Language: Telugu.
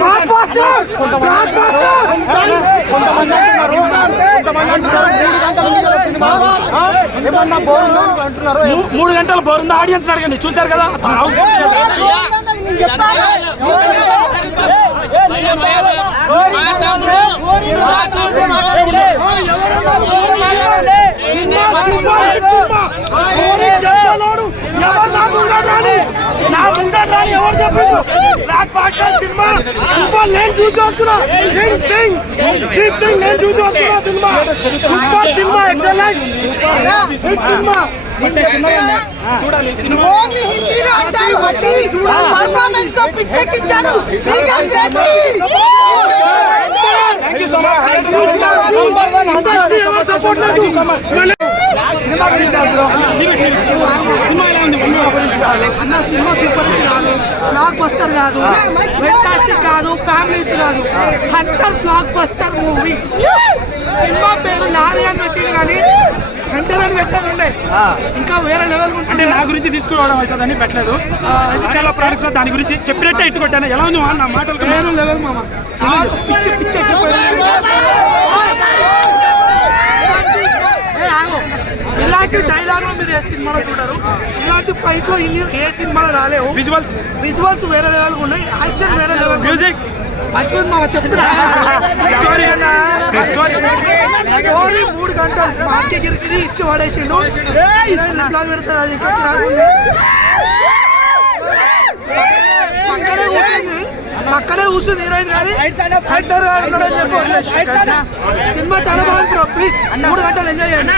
కొంతమంది అంటున్నారు కొంతమంది అంటున్నారు మూడు గంటల సినిమా ఏమన్నా అంటున్నారు మూడు గంటలు బోరుందా ఆడియన్స్ అడగండి చూశారు కదా హౌస్ నేను చెప్తాను ఎవరు చెప్పిండు బ్లాక్ బాస్టర్ సినిమా సూపర్ నేను చూసి వస్తున్నా సింగ్ సింగ్ సింగ్ సింగ్ నేను చూసి వస్తున్నా cinema super cinema excellent hit cinema చూడాలి సినిమా ఓన్లీ హిందీలో అంటారు వద్ది పర్ఫార్మెన్స్ తో పిచ్చెక్కించాడు Srikanth Reddy thank you so much industry ఎవరు సపోర్ట్ లేదు మన- అన్న సినిమా సూపర్ హిట్ కాదు blockbuster కాదు ఫెంటాస్టిక్ కాదు ఫ్యామిలీ కాదు. Hunter blockbuster movie cinema పేరు లారీ అని పెట్టింది కానీ హంటర్ అని పెట్టాలి ఉండే ఇంకా వేరే లెవెల్ అంటే నా గురించి తీసుకోవడం అవుతుందని పెట్టలేదు. చాలా ప్రాడక్ట్లో దాని గురించి చెప్పినట్టే ఇట్టు కొట్టాను. ఎలా ఉంది నా మాటలు? వేరే లెవెల్ మామ. పిచ్చి పిచ్చి. ఇలాంటి డైలాగులు మీరు సినిమాలో చూడరు? ఇలాంటి ఫైట్లో ఇన్ని ఏ సినిమాలో రాలేవు. విజువల్స్ విజువల్స్ వేరే లెవెల్ ఉన్నాయి. యాక్షన్ వేరే లెవెల్ మ్యూజిక్ మా చెప్తున్నా. స్టోరీ మూడు గంటలు. గిరిగిరి ఇచ్చి పడేసిండు హీరోయిన్ లిప్ లాగ్ పెడుతుంది అది ఇంకా రాకుంది. పక్కనే కూర్చుంది. పక్కనే కూర్చుంది హీరోయిన్ కానీ హంటర్ ఉన్నాడని చెప్పి వదిలేసి. సినిమా చాలా బ్రో. ప్లీజ్ మూడు గంటలు ఎంజాయ్ చేయండి.